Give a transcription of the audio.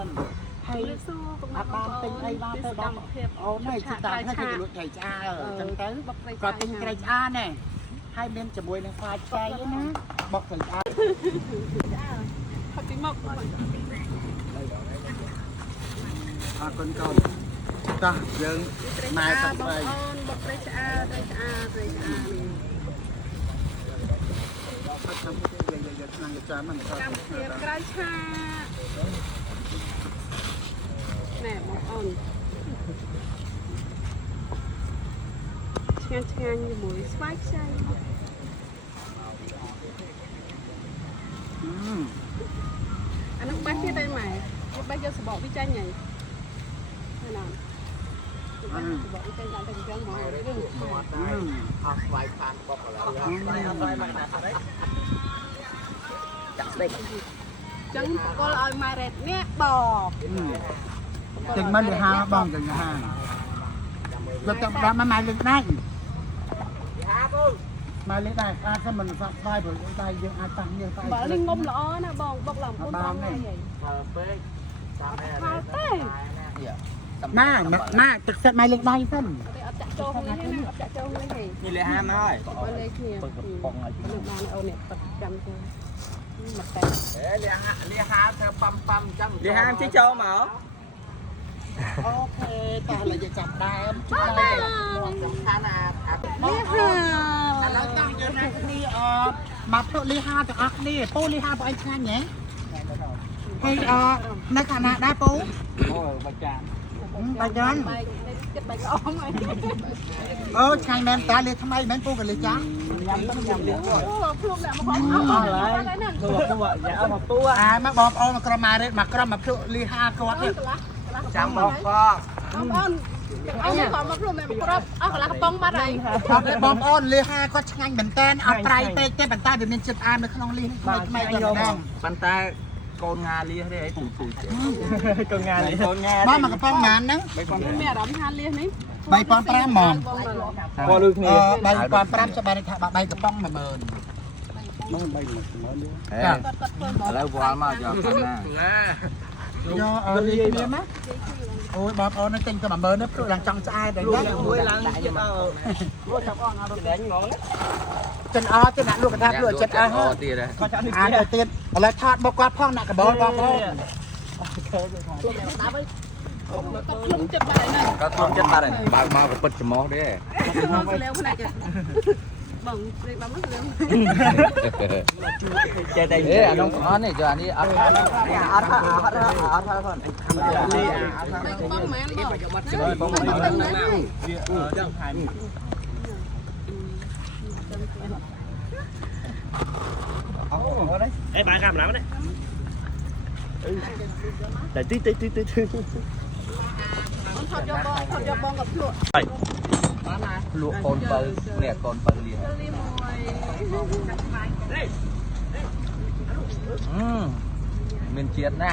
សិនហើយអាបានទិញអីបានទៅដល់អូននេះចិត្តតែគេទៅលក់ត្រីឆ្អើអញ្ចឹងទៅគាត់ទិញត្រីឆ្អើនេះហើយមានជាមួយនឹងខ្លាចចៃណាបុកត្រីឆ្អើផាត់ទីមកអរគុណកូនតោះយើងម៉ែសប្បាយអូនបុកត្រីឆ្អើត្រីឆ្អើត្រីឆ្អើនេះអត់ចាំទេយើងឆ្នាំចាំមិនថាកម្មវិធីក្រៅឆាណែបងអូនឆ្ងាញ់ជាមួយស្វាយខ្ចីអានោះបាច់ទៀតទេម៉ែបាច់យកសបកវាចាញ់ហើយណាសបកវាចាញ់ដាក់ទៅចឹងមករឿងខ្មត់អស់ស្វាយផានបុកឡើយអស់ស្វាយមកដាក់ស្ដេចចាក់ស្ដេចចឹងបកលឲ្យម៉ែរ៉េតនេះបបចឹងមិនទៅហាបងចឹងហាយកទៅដាក់មកម៉ែលេងដៃហាបងម៉ែលេងដៃអាចសិនមិនសាក់ស្វាយព្រោះដៃយើងអាចតាំងនេះតែបើលេងងុំល្អណាបងបុកឡើងពុនបងហើយបើពេកតាមទេណាទឹកសិតម៉ែលេងដៃសិនអត់ចាក់ចូលនេះណាអត់ចាក់ចូលនេះទេនេះលេហាមហើយបើលេងគ្នាបងឲ្យលើកបានអូននេះទឹកចាំទៅមកតែលេហាធ្វើប៉ាំអញ្ចឹងលេហាមជិះចូលមកអូខេតោះឡើយយើងចាប់ដើមជួយដល់សំខាន់លេហាឥឡូវតាំងយើងណាគ្នាមកធ្វើលេហាទាំងអស់គ្នាពូលេហាបងឯងឆ្ងាញ់ហ៎ហើយនៅខាងណាដែរពូអូបាច់ចានចិត្តបែកអងហើយអូឆ្ងាញ់មែនតាលេថ្មីមែនពូក៏លេចាស់ញ៉ាំទៀតអូភ្លុំដាក់មកផងអស់ហើយធ្វើយ៉ាអស់មកពូមកបងប្អូនមកក្រុមម៉ារ៉េតមកក្រុមមកភ្លុលេហាគាត់នេះចាំបងកបងប្អូនអស់ក៏មកភ្លុំមកក្របអស់កន្លះកំប៉ុងបាត់ហើយបងប្អូនលេហាគាត់ឆ្ងាញ់មែនតើអត់ប្រៃពេកទេប៉ុន្តែវាមានចិត្តផ្អែមនៅក្នុងលីនេះថ្មីៗដល់ប៉ុន្តែកូនងាលៀសទេអីពូកូនងាលៀសកូនងាបងមកកំប៉ុងប៉ុន្មានហ្នឹងមានអារម្មណ៍ថាលៀសនេះ3,500ហ្មងបងលឺគ្នា3,500ច្បាស់ថា3កំប៉ុង10000បង3,000ឥឡូវវល់មកយកណាយកលីគ្នាណាអូយបងប្អូននេះទិញតែ10000នេះព្រោះឡើងចង់ស្អាតតែមួយឡើងចិត្តមកមកចាប់អស់ដល់ដែងហ្មងចិនអត់ទេអ្នកលក់កថាលក់ចិត្តអស់ហើយទៀតគាត់អានទៅទៀតឥឡូវថតមកគាត់ផងអ្នកកបោបងប្អូនក៏ភ្លុំចិត្តបាត់ហើយក៏ធ្លុំចិត្តបាត់ហើយបើមកក៏ពិតច្មោះទេបងសលេវផ្នែកបងស្រីបងមកសលេវចេះតែអានោះអត់នេះចុះអានេះអត់ផងបងមែនបងចឹងថែមអេបាយកាមេរ៉ាមកនេះតែទីអូនថតយកបងกับភ្លក់លក់កូនបើនេះកូនបើលៀមានជាតិណា